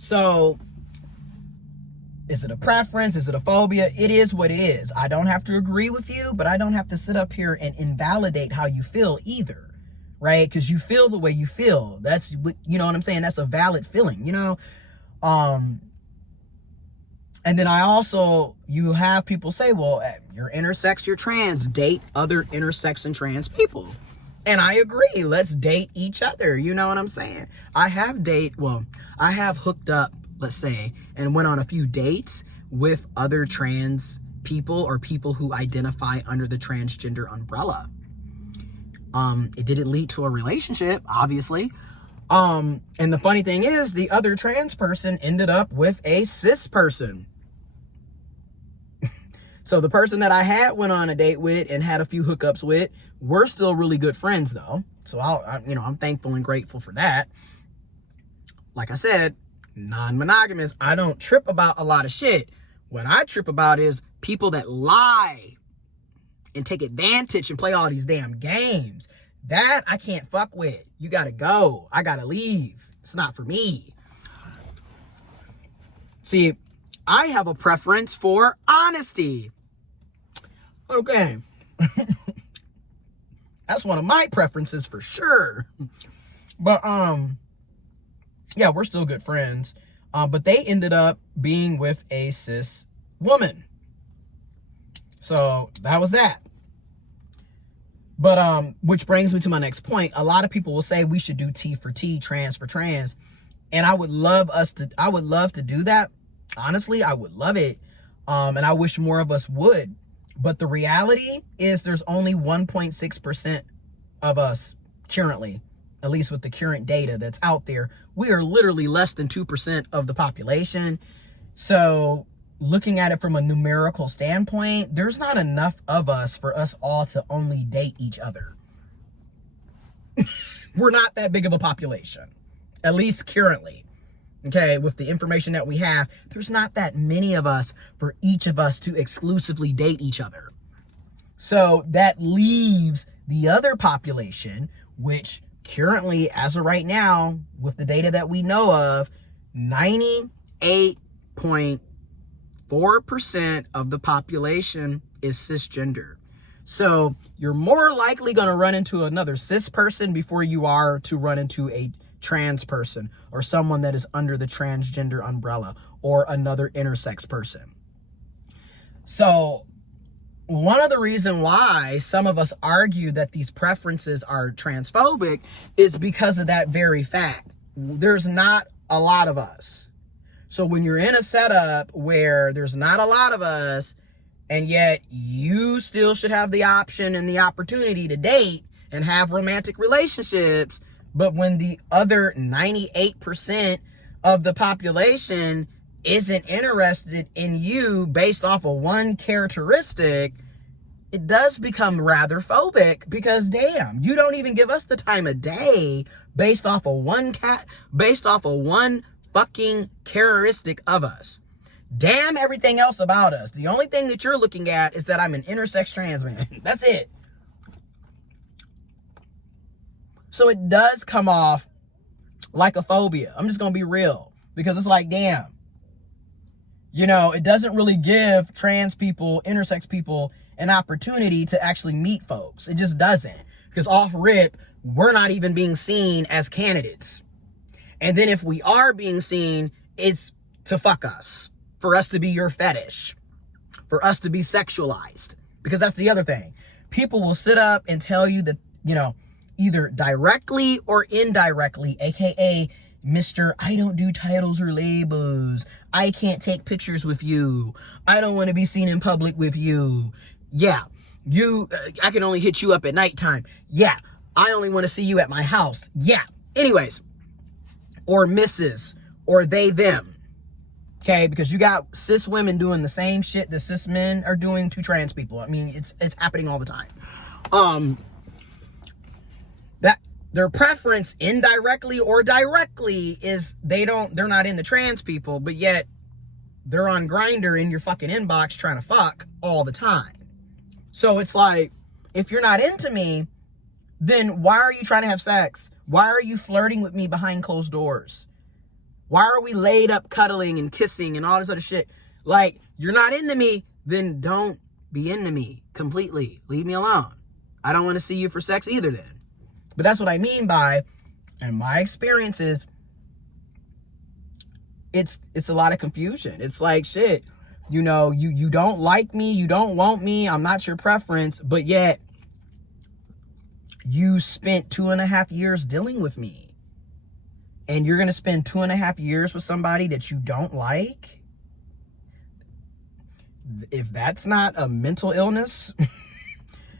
So is it a preference? Is it a phobia? It is what it is. I don't have to agree with you, but I don't have to sit up here and invalidate how you feel either, right? Because you feel the way you feel. That's what, you know what I'm saying? That's a valid feeling, you know? And then you have people say, well, you're intersex, you're trans, date other intersex and trans people. And I agree, let's date each other, you know what I'm saying? I have hooked up, let's say, and went on a few dates with other trans people or people who identify under the transgender umbrella. It didn't lead to a relationship, obviously. And the funny thing is, the other trans person ended up with a cis person. So the person that I went on a date with and had a few hookups with, we're still really good friends though. So I'm thankful and grateful for that. Like I said, non-monogamous. I don't trip about a lot of shit. What I trip about is people that lie and take advantage and play all these damn games. That I can't fuck with. You gotta go. I gotta leave. It's not for me. See, I have a preference for honesty. Okay. That's one of my preferences for sure. But, yeah, we're still good friends. But they ended up being with a cis woman. So that was that. But, which brings me to my next point. A lot of people will say we should do T for T, trans for trans. And I would love to do that. Honestly, I would love it. And I wish more of us would. But the reality is there's only 1.6% of us currently, at least with the current data that's out there. We are literally less than 2% of the population. So looking at it from a numerical standpoint, there's not enough of us for us all to only date each other. We're not that big of a population, at least currently. Okay, with the information that we have, there's not that many of us for each of us to exclusively date each other. So that leaves the other population, which currently, as of right now, with the data that we know of, 98.4% of the population is cisgender. So you're more likely going to run into another cis person before you are to run into a trans person or someone that is under the transgender umbrella or another intersex person. So one of the reasons why some of us argue that these preferences are transphobic is because of that very fact. There's not a lot of us. So when you're in a setup where there's not a lot of us, and yet you still should have the option and the opportunity to date and have romantic relationships, but when the other 98% of the population isn't interested in you based off of one characteristic, it does become rather phobic because damn, you don't even give us the time of day based off of one fucking characteristic of us. Damn everything else about us. The only thing that you're looking at is that I'm an intersex trans man. That's it. So it does come off like a phobia. I'm just going to be real. Because it's like, damn. You know, it doesn't really give trans people, intersex people, an opportunity to actually meet folks. It just doesn't. Because off rip, we're not even being seen as candidates. And then if we are being seen, it's to fuck us. For us to be your fetish. For us to be sexualized. Because that's the other thing. People will sit up and tell you that, you know, either directly or indirectly, aka Mr. I don't do titles or labels. I can't take pictures with you. I don't want to be seen in public with you. Yeah, I can only hit you up at nighttime. Yeah, I only want to see you at my house. Yeah, anyways. Or Mrs. or they, them. Okay, because you got cis women doing the same shit that cis men are doing to trans people. I mean, it's happening all the time. That their preference indirectly or directly is they're not into trans people, but yet they're on Grindr in your fucking inbox trying to fuck all the time. So it's like, if you're not into me, then why are you trying to have sex? Why are you flirting with me behind closed doors? Why are we laid up cuddling and kissing and all this other shit? Like, you're not into me, then don't be into me completely. Leave me alone. I don't want to see you for sex either then. But that's what I mean by, in my experiences, it's a lot of confusion. It's like, shit, you know, you don't like me, you don't want me, I'm not your preference, but yet you spent 2.5 years dealing with me. And you're going to spend 2.5 years with somebody that you don't like? If that's not a mental illness,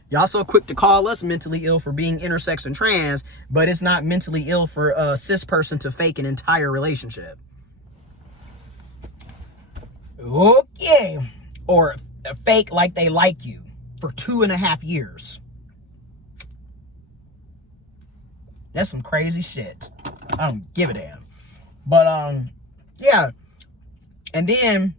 y'all so quick to call us mentally ill for being intersex and trans, but it's not mentally ill for a cis person to fake an entire relationship. Okay. Or fake like they like you for 2.5 years. That's some crazy shit. I don't give a damn. But, yeah. And then